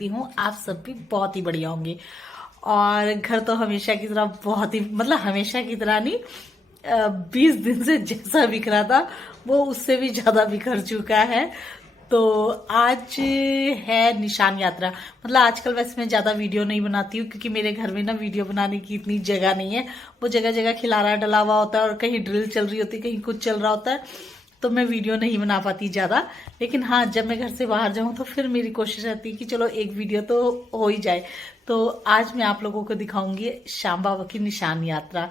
करती हूँ आप सब भी बहुत ही बढ़िया होंगे। और घर तो हमेशा की तरह बहुत ही मतलब हमेशा की तरह नहीं, 20 दिन से जैसा बिखरा था वो उससे भी ज्यादा बिखर चुका है। तो आज है निशान यात्रा। मतलब आजकल वैसे मैं ज्यादा वीडियो नहीं बनाती हूँ क्योंकि मेरे घर में ना वीडियो बनाने की इतनी जगह नहीं है। वो जगह जगह खिलारा डला हुआ होता है और कहीं ड्रिल चल रही होती है, कहीं कुछ चल रहा होता है, तो मैं वीडियो नहीं बना पाती ज्यादा। लेकिन हाँ, जब मैं घर से बाहर जाऊं तो फिर मेरी कोशिश रहती है कि चलो एक वीडियो तो हो ही जाए। तो आज मैं आप लोगों को दिखाऊंगी श्याम बाबा की निशान यात्रा।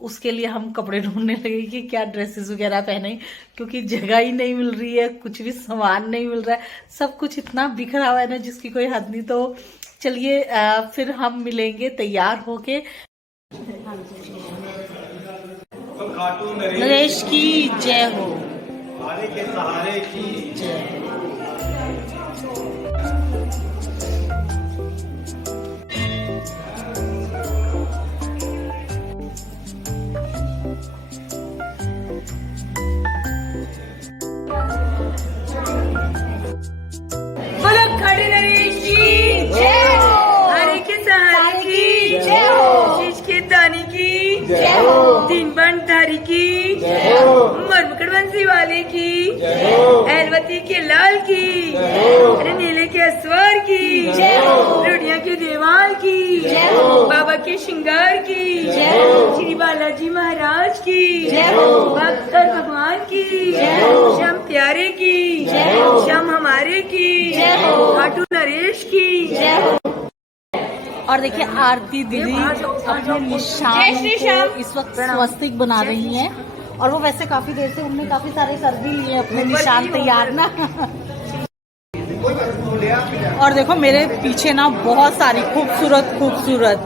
उसके लिए हम कपड़े ढूंढने लगे कि क्या ड्रेसेस वगैरह पहने, क्योंकि जगह ही नहीं मिल रही है, कुछ भी सामान नहीं मिल रहा है, सब कुछ इतना बिखरा हुआ है ना जिसकी कोई हद नहीं। तो चलिए फिर हम मिलेंगे तैयार होके। नरेश की जय हो, सहारे के सहारे की जय। बोलो खड़े नरेश की जय हो, हरे के सहारे की जय हो, शीश के दाने की जय हो, तीन बंधारी की जय हो, मरमकड़ बंसी वाले की जय हो, एलवती के लाल की जय हो, अरे नीले के असवार की जय हो, रुड़िया के देवाल की जय हो, बाबा के श्रृंगार की जय हो, श्री बालाजी महाराज की जय हो, भक्त और भगवान की जय हो, श्याम प्यारे की जय हो, श्याम हमारे की जय हो, खाटू नरेश की जय हो। और देखिए आरती दीदी अपने निशान को इस वक्त स्वस्तिक बना रही हैं। और वो वैसे काफी देर से उन्होंने काफी सारे कर भी लिए अपने निशान तैयार ना। और देखो मेरे पीछे ना बहुत सारी खूबसूरत खूबसूरत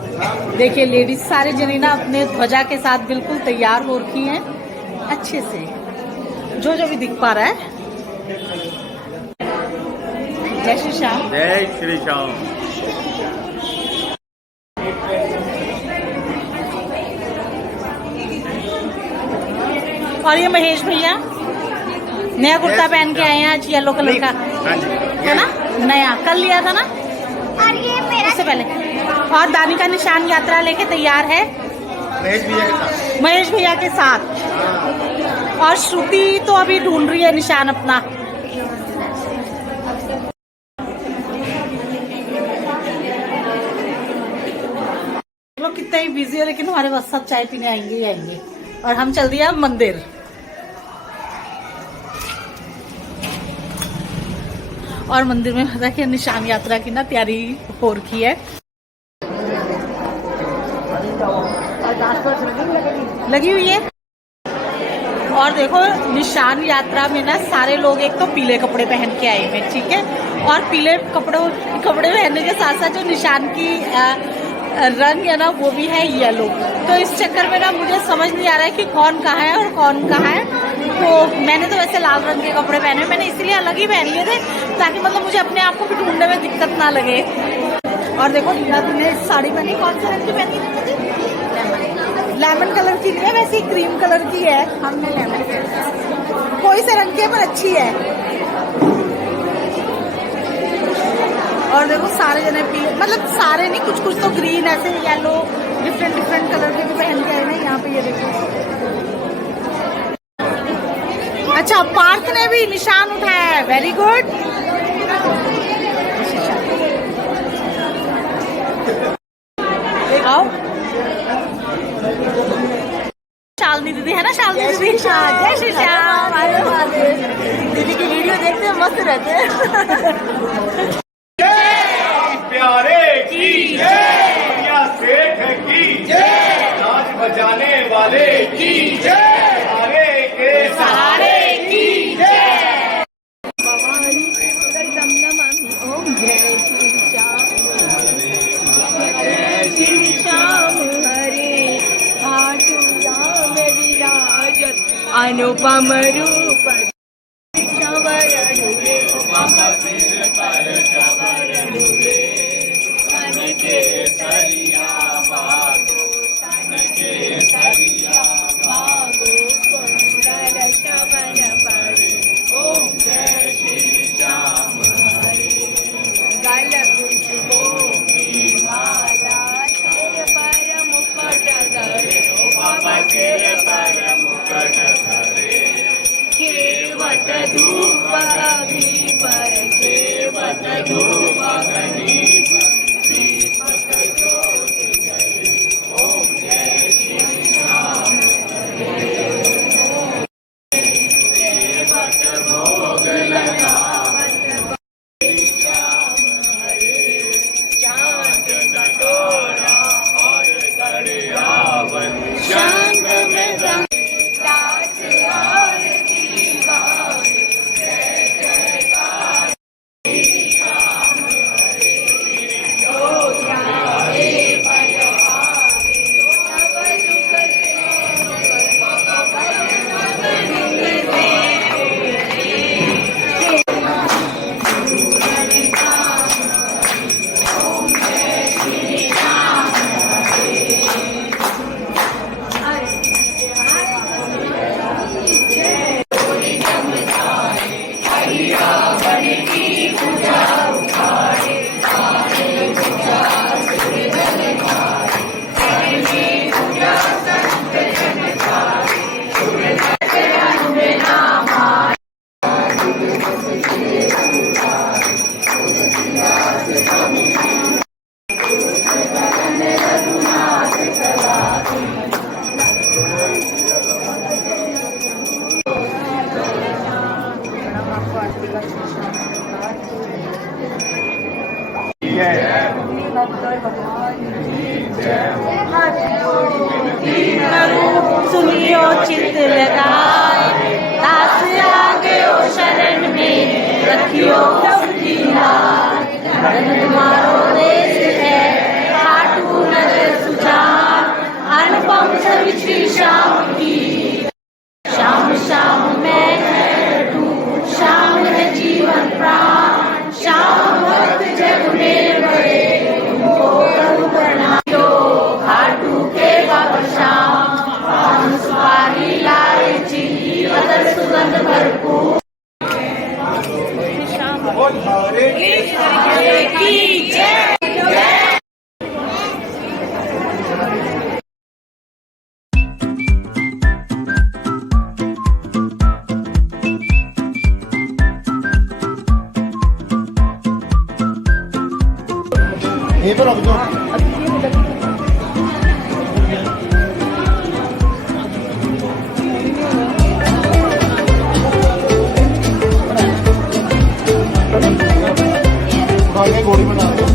देखिए लेडीज सारे जने ना अपने ध्वजा के साथ बिल्कुल तैयार हो रखी हैं अच्छे से, जो भी दिख पा रहा है। जय श्री श्याम, जय श्री श्याम। और ये महेश भैया नया कुर्ता पहन के आए हैं आज, येलो कलर का है ना, नया कल लिया था ना, और ये मेरा उससे पहले। और दानी का निशान यात्रा लेके तैयार है महेश भैया के साथ। और श्रुति तो अभी ढूंढ रही है निशान अपना। लोग कितने ही बिजी हो लेकिन हमारे पास सब चाय पीने आएंगे ही आएंगे। और हम चल दिया मंदिर। और मंदिर में पता है निशान यात्रा की ना तैयारी हो रखी है, लगी हुई है। और देखो निशान यात्रा में ना सारे लोग एक तो पीले कपड़े पहन के आए हैं, ठीक है, और पीले कपड़े पहनने के साथ साथ जो निशान की रंग है ना वो भी है येलो। तो इस चक्कर में ना मुझे समझ नहीं आ रहा है कि कौन कहाँ है और कौन कहाँ है। तो मैंने तो वैसे लाल रंग के कपड़े पहने, मैंने इसीलिए अलग ही पहन लिए थे ताकि मतलब मुझे अपने आप को भी ढूंढने में दिक्कत ना लगे। और देखो नीला तुमने साड़ी पहनी, कौन सा रंग की पहनी है? लेमन कलर की नहीं है, वैसे क्रीम कलर की है। हमने लेमन कोई से रंग की है पर अच्छी है। और देखो सारे जने पीले, मतलब सारे नहीं, कुछ कुछ तो ग्रीन ऐसे येलो डिफरेंट कलर के भी पहन के आए हैं। यहाँ पे ये देखो, अच्छा पार्थ ने भी निशान उठाया है, वेरी गुड। आओ शालिनी दीदी है ना, शालिनी दीदी, जय श्री श्याम। दीदी की वीडियो देखते हैं मस्त रहते हैं। प्यारे की जय, सेठ की जय, नाच बजाने वाले की जय, सहारे के सहारे की जय। ओम जय श्री श्याम, जय श्री श्याम हरे, खाटू श्याम विराजत अनुपम रूप, सुनियो चित्त लगाए, दास आगे ओ शरण में रखियो सबकी लाज। तुम्हारो देश है खाटू नगर सुजान, अनुपम छवि श्री श्याम की। श्याम श्याम मैं हटू, श्याम है जीवन प्राण, श्याम भक्त जग में बड़े, तुमको करूं प्रणाम। खाटू के बाबा श्याम, पान सुपारी लाए चिली, अदर सुगंध भरपूर। की जय। यहीं पर रख दो। आगे घोड़ी में डाल दो।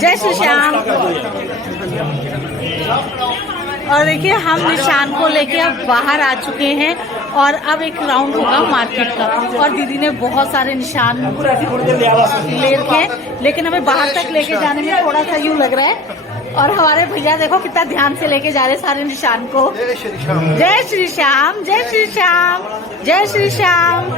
जय श्री श्याम। और देखिए हम निशान को लेके अब बाहर आ चुके हैं और अब एक राउंड होगा मार्केट का। और दीदी ने बहुत सारे निशान ले रखे हैं, लेकिन हमें बाहर तक लेके जाने में थोड़ा सा यूं लग रहा है। और हमारे भैया देखो कितना ध्यान से लेके जा रहे सारे निशान को। जय श्री श्याम, जय श्री श्याम, जय श्री श्याम।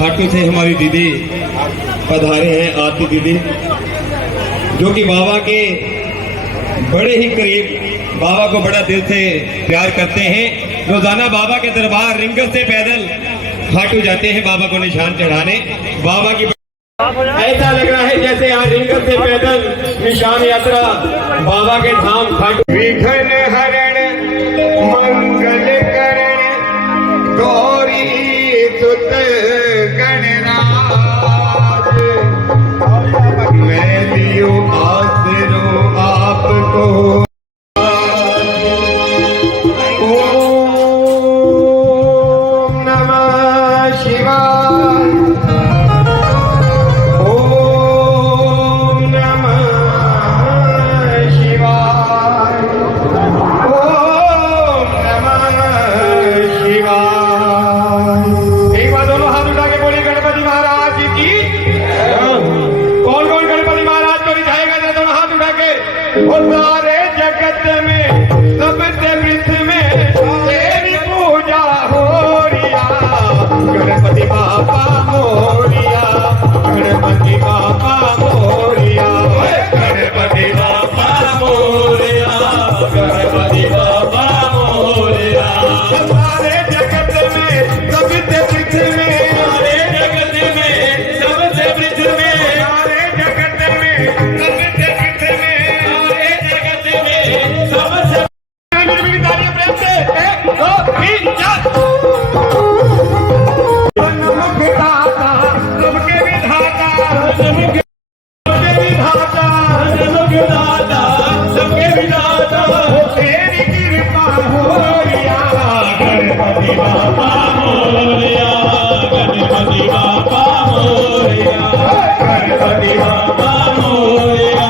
खाटू से हमारी दीदी पधारे हैं, आरती दीदी, जो कि बाबा के बड़े ही करीब, बाबा को बड़ा दिल से प्यार करते हैं। रोजाना बाबा के दरबार रिंगल से पैदल खाटू जाते हैं बाबा को निशान चढ़ाने। बाबा की ऐसा लग रहा है जैसे यहाँ रिंगल से पैदल निशान यात्रा बाबा के धाम खाटू। विघ्न हरण मंगल करण गौरी सुत गणराज मैं लियो आसरो आपको ओम नमः शिवाय ओम नमः शिवाय ओम नमः शिवाय। एक बार दोनों हाथ उठा के बोले गणपति महाराज की। कौन कौन गणपति महाराज को रिझाएगा जरा दोनों हाथ उठा के। और सारे जगत में सबसे वृद्ध में तेरी पूजा हो रिया गणपति बाबा मोरिया गणपति बाबा मोरिया गणपति बाबा मोरिया गणपति बाबा मोरिया। सारे जगत में सबसे वृद्ध में सारे जगत में सबसे वृद्ध में सारे जगत में सबसे वृद्ध में सारे जगत में सबसे तालियां प्रेम से 1 2 3 4। विधाता सबके विधाता सबके विधाता सबके विधाता सबके विधाता तेरी कृपा हो रिया गणपति बाबा मोरिया गणपति बाबा मोरिया गणपति बाबा मोरिया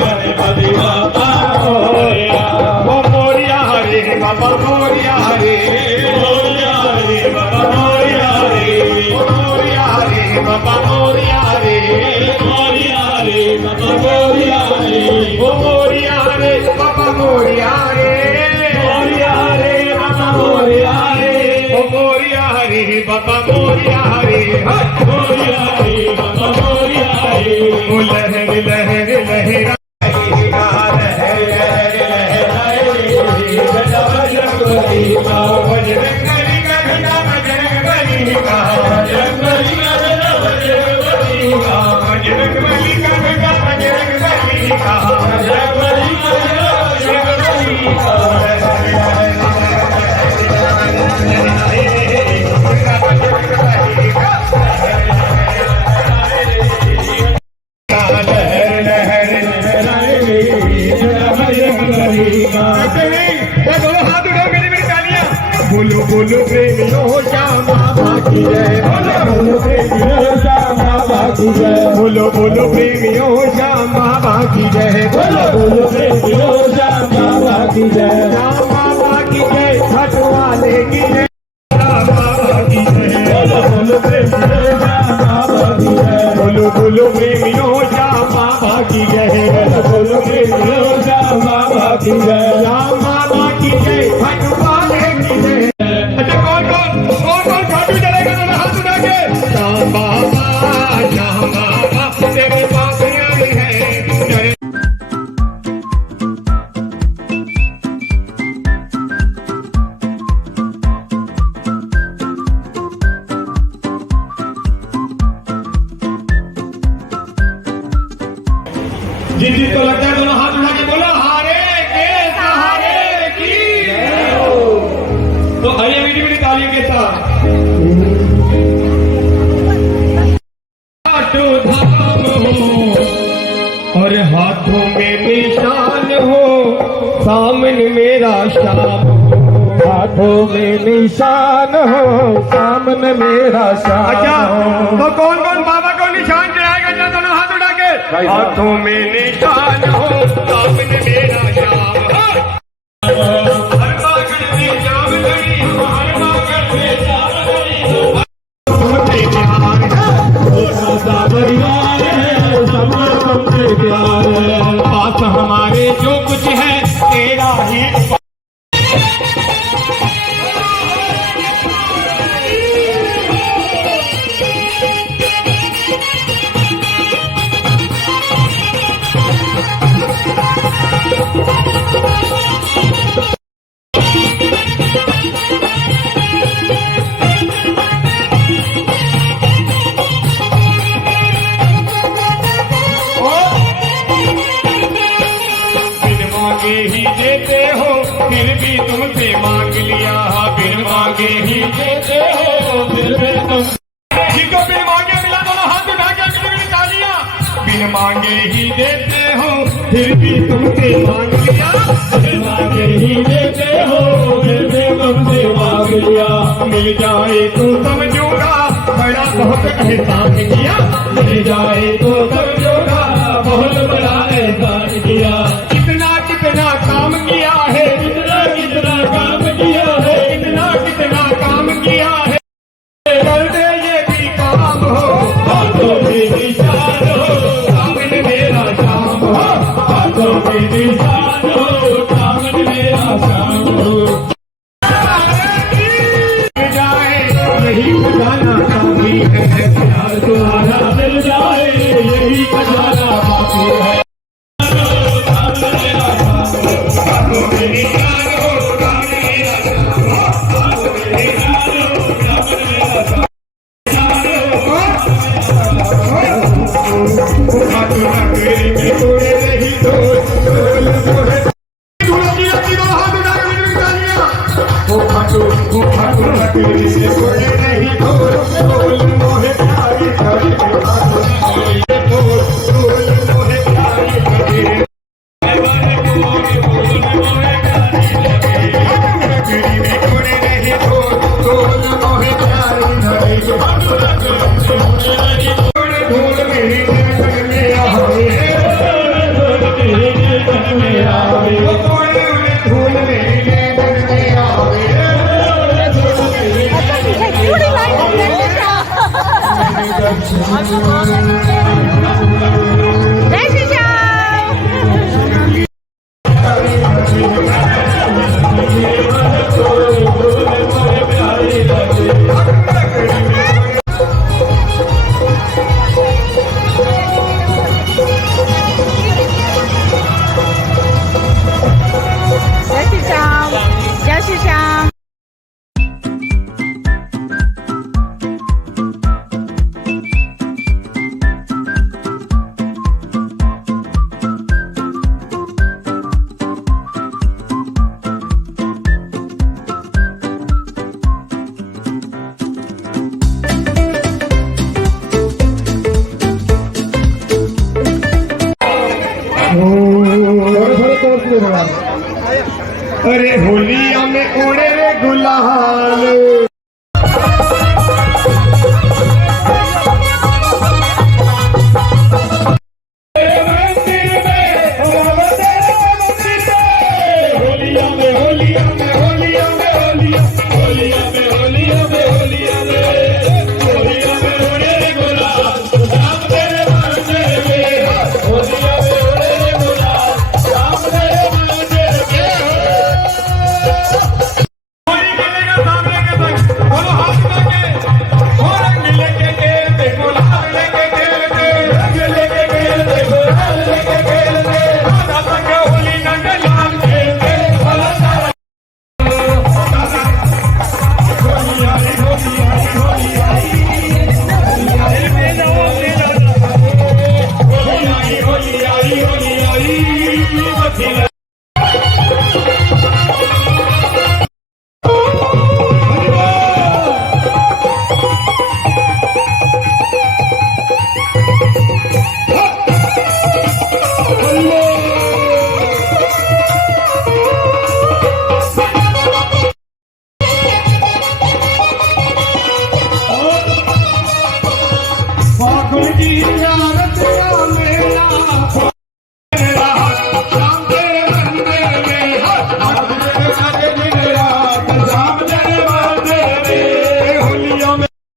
गणपति बाबा मोरिया। ओ मोरिया हरे बाबा मोरिया हरे मोरिया हरे बाबा मोरिया हरे मोरिया हरे बाबा मोरिया हरे मोरिया हरे बाबा मोरिया हरे ओ मोरिया हरे बाबा मोरिया हरे मोरिया हरे बाबा मोरिया हरे ओ मोरिया हरे बाबा मोरिया हरे मोरिया हरे बाबा मोरिया हरे। ओ लहर लहर लहरा बोलो बोलो प्रेमियों श्यामा बाकी जय बोलो बोलो प्रेमियों श्यामा बाकी जय बोलो बोलो प्रेमियों श्यामा बाकी जय बोलो बोलो प्रेमियों श्यामा बाकी जय श्यामा बाकी जय हटवाले की जय श्यामा बाकी जय बोलो बोलो प्रेमियों श्यामा बाकी जय बोलो बोलो प्रेमियों श्यामा बाकी जय बोलो बोलो प्रेमियों श्यामा बाकी जय श्यामा बाकी जय हटवाले की जय। अच्छा कौन कौन खाटू चलेगा तो हाथ उठा के। श्याम बाबा तेरे पास आई है। जिस चीज को लगता है दोनों हाथ उठा के बोलो हारे के सहारे की। तो आइए मीठी मीठी तालियों के साथ। हाथों धाम हो और हाथों में निशान हो सामने मेरा श्याम हाथों में निशान हो सामने मेरा श्याम। अच्छा तो कौन कौन बाबा को निशान चढ़ाएगा जरा दोनों हाथ उठा के। हाथों में निशान हो सामने मेरा श्याम पास हमारे जो कुछ है तेरा ही। मांगे ही देते हो फिर भी तुम जिनको बिन मांगे मिला दोनों हाथ उठा के अगली तालियां बिन मांगे ही देते हो फिर भी तुमसे मांग लिया बिन मांगे ही देते हो फिर भी तुमसे मांग लिया मिल जाए तो समझूंगा बड़ा बहुत एहसान किया मिल जाए तो समझूंगा बहुत बड़ा एहसान किया कितना कितना काम किया है कितना कितना काम किया है कितना काम किया है कर दे ये भी काम हो हाथों में निशान हो सामने मेरा शाम हो हाथों में निशान हो सामने मेरा शाम हो मिल जाए यही खजाना काफी है प्यार तुम्हारा मिल जाए यही खजाना काफी है हाथों में निशान हो सामने मेरा शाम हो हाथों में निशान हो सामने मेरा शाम अरे होलिया में उड़े रे गुलाल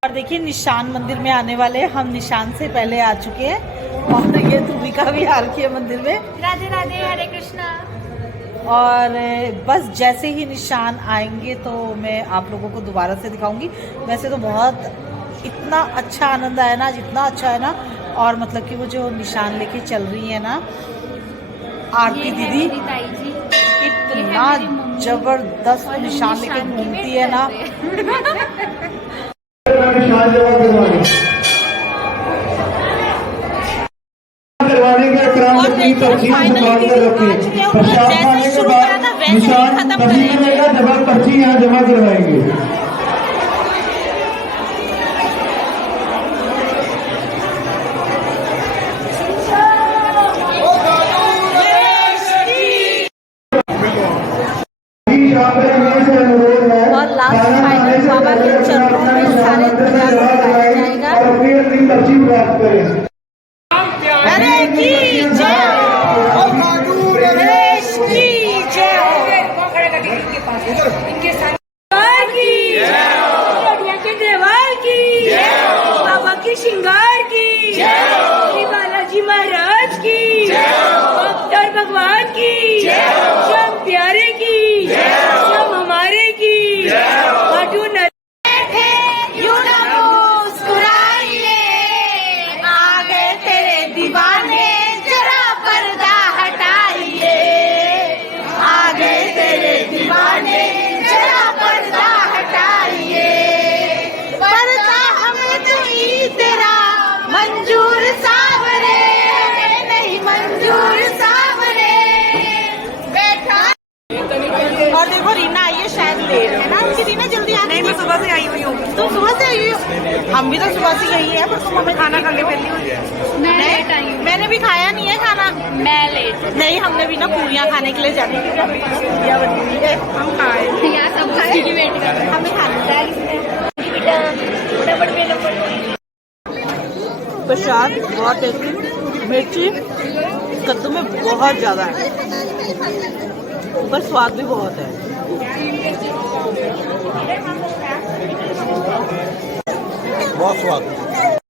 और देखिए निशान मंदिर में आने वाले, हम निशान से पहले आ चुके हैं और ये धुविका भी आ रखी है मंदिर में। राधे राधे, हरे कृष्णा। और बस जैसे ही निशान आएंगे तो मैं आप लोगों को दोबारा से दिखाऊंगी। वैसे तो बहुत इतना अच्छा आनंद आया ना, जितना अच्छा है ना। और मतलब कि वो जो निशान लेके चल रही है ना आरती दीदी, इतना जबरदस्त निशान लेके घूमती है ना। करवाने के क्रम की तरजीह संभाल कर रखिए। प्रसाद खाने के बाद निशान तभी मिलेगा जब आप पर्ची यहाँ जमा करवाएंगे। समाज से अनुरोध है और लास्ट फाइनल बाबा के चरणों में सारे प्रयास लगाया जाएगा। और अपनी अपनी पर्ची प्राप्त करें। अरे की जय हो, गणेश की जय हो। इनके साथ की बढ़िया के देवाल की बाबा के श्रृंगार की श्री बालाजी महाराज की अवतार भगवान की श्याम प्यारे की श्याम हमारे की खाटू नर यूं ना मुस्कुराइए, आ गए तेरे दीवाने, जरा पर्दा हटाइए, आ गए तेरे दीवाने, जरा पर्दा हटाइए, पर्दा हमें नहीं तेरा मंजूर सावरे, नहीं मंजूर सावरे, बैठा। और देखो रीना आई है शायद लेट, है ना उनकी? रीना जल्दी आ। नहीं, मैं सुबह से आई हुई हूँ। तुम सुबह से आई हो? हम भी तो सुबह से यही है, पर तुम हमें खाना खा के पहली हुई। मैं लेट आई हूँ। मैंने भी खाया नहीं है खाना। मैं लेट नहीं, हमने भी ना पूरियाँ खाने के लिए जाने की पूरियाँ बनी हुई है, हम खाए सब खाए की वेट कर, हमें खाना प्रसाद बहुत टेस्टी, मिर्ची कद्दू में बहुत ज्यादा है, पर स्वाद भी बहुत है। बहुत स्वाद।